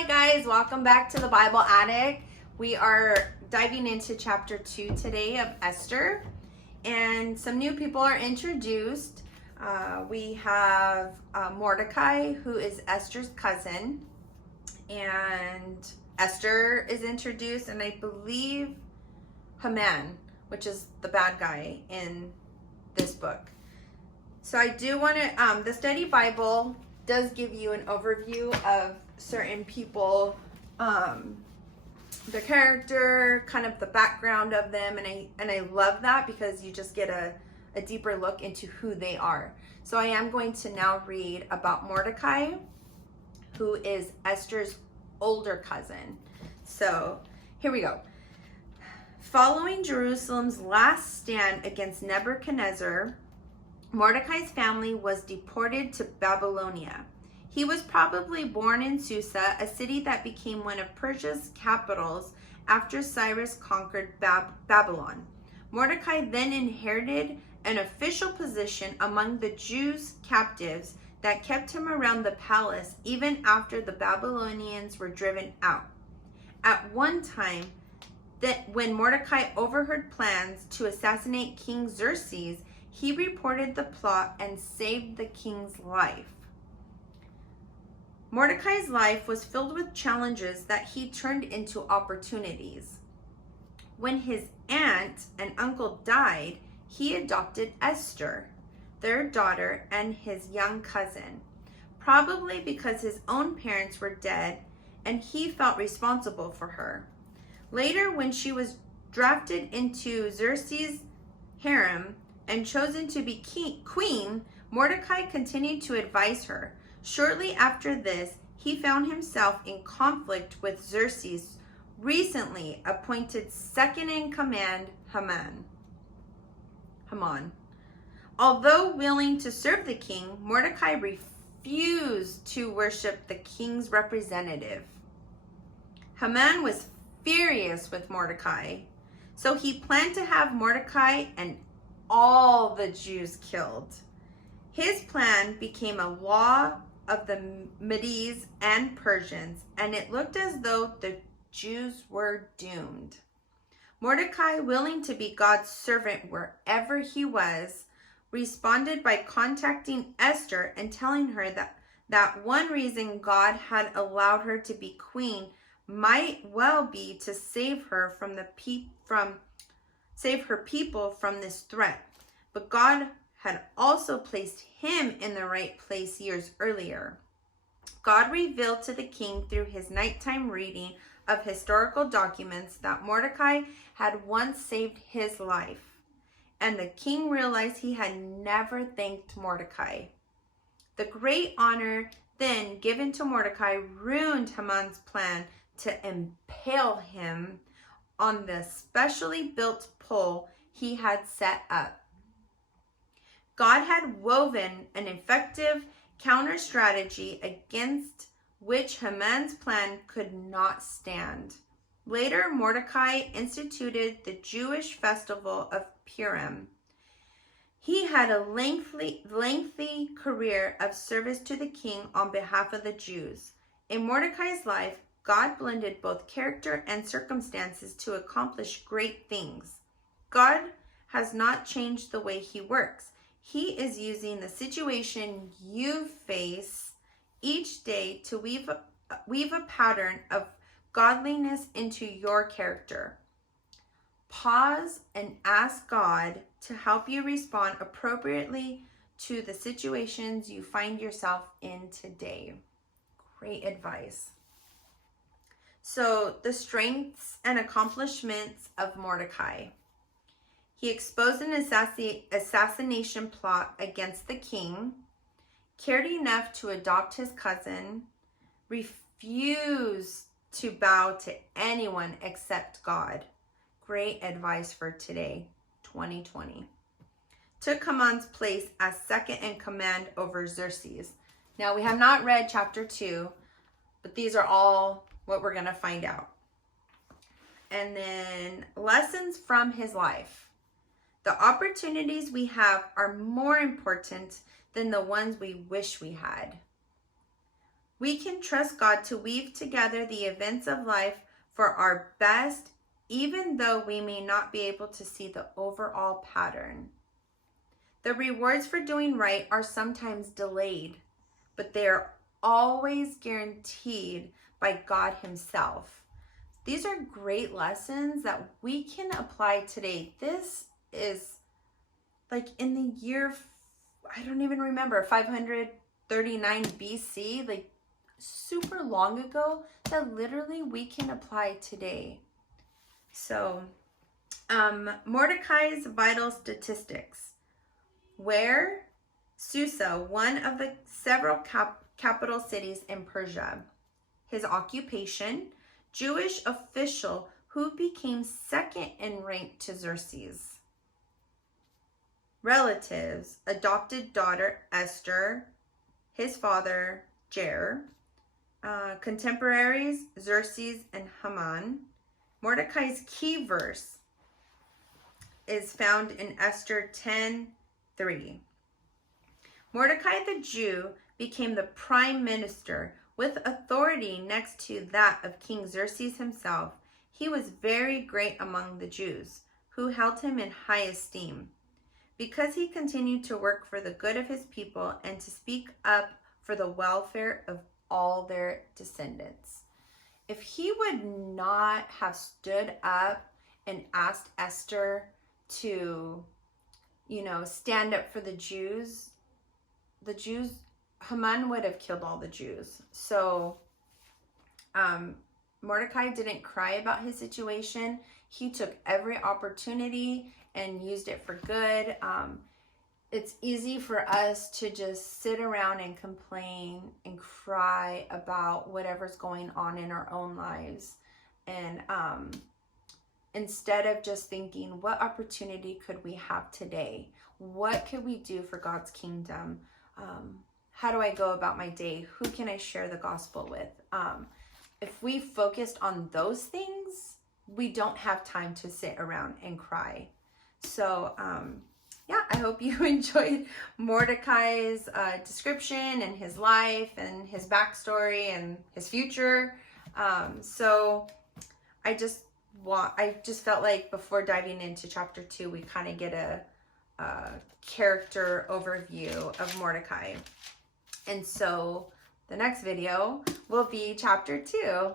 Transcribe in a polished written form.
Hi guys, welcome back to the Bible Attic. We are diving into chapter 2 today of Esther, and some new people are introduced. We have Mordecai, who is Esther's cousin, and Esther is introduced, and I believe Haman, which is the bad guy in this book. So I do want to, the study Bible does give you an overview of certain people, the character, kind of the background of them, and I love that because you just get a deeper look into who they are. So I am going to now read about Mordecai, who is Esther's older cousin. So here we go. Following Jerusalem's last stand against Nebuchadnezzar, Mordecai's family was deported to Babylonia. He was probably born in Susa, a city that became one of Persia's capitals after Cyrus conquered Babylon. Mordecai then inherited an official position among the Jews captives that kept him around the palace even after the Babylonians were driven out. At one time, when Mordecai overheard plans to assassinate King Xerxes, he reported the plot and saved the king's life. Mordecai's life was filled with challenges that he turned into opportunities. When his aunt and uncle died, he adopted Esther, their daughter, and his young cousin, probably because his own parents were dead and he felt responsible for her. Later, when she was drafted into Xerxes' harem and chosen to be queen, Mordecai continued to advise her. Shortly after this, he found himself in conflict with Xerxes' recently appointed second-in-command, Haman. Although willing to serve the king, Mordecai refused to worship the king's representative. Haman was furious with Mordecai, so he planned to have Mordecai and all the Jews killed. His plan became a law of the Medes and Persians, and it looked as though the Jews were doomed. Mordecai, willing to be God's servant wherever he was, responded by contacting Esther and telling her that one reason God had allowed her to be queen might well be to save her save her people from this threat. But God had also placed him in the right place years earlier. God revealed to the king through his nighttime reading of historical documents that Mordecai had once saved his life, and the king realized he had never thanked Mordecai. The great honor then given to Mordecai ruined Haman's plan to impale him on the specially built pole he had set up. God had woven an effective counter strategy against which Haman's plan could not stand. Later, Mordecai instituted the Jewish festival of Purim. He had a lengthy career of service to the king on behalf of the Jews. In Mordecai's life, God blended both character and circumstances to accomplish great things. God has not changed the way he works. He is using the situation you face each day to weave a pattern of godliness into your character. Pause and ask God to help you respond appropriately to the situations you find yourself in today. Great advice. So, the strengths and accomplishments of Mordecai. He exposed an assassination plot against the king, cared enough to adopt his cousin, refused to bow to anyone except God. Great advice for today, 2020. Took Haman's place as second in command over Xerxes. Now, we have not read chapter 2, but these are all what we're going to find out. And then lessons from his life. The opportunities we have are more important than the ones we wish we had. We can trust God to weave together the events of life for our best, even though we may not be able to see the overall pattern. The rewards for doing right are sometimes delayed, but they are always guaranteed by God Himself. These are great lessons that we can apply today. This is like in the year, I don't even remember, 539 BC, like super long ago, that literally we can apply today. So, Mordecai's vital statistics. Where? Susa, one of the several capital cities in Persia. His occupation, Jewish official who became second in rank to Xerxes. Relatives, adopted daughter Esther, his father Jair. Contemporaries, Xerxes and Haman. Mordecai's key verse is found in Esther 10:3. Mordecai the Jew became the prime minister with authority next to that of King Xerxes himself. He was very great among the Jews, who held him in high esteem, because he continued to work for the good of his people and to speak up for the welfare of all their descendants. If he would not have stood up and asked Esther to, stand up for the Jews, Haman would have killed all the Jews. So Mordecai didn't cry about his situation. He took every opportunity and used it for good. It's easy for us to just sit around and complain and cry about whatever's going on in our own lives. And instead of just thinking, what opportunity could we have today? What could we do for God's kingdom? How do I go about my day? Who can I share the gospel with? If we focused on those things, we don't have time to sit around and cry. So, I hope you enjoyed Mordecai's description and his life and his backstory and his future. So I just felt like before diving into chapter 2, we kind of get a character overview of Mordecai. And so the next video will be chapter 2.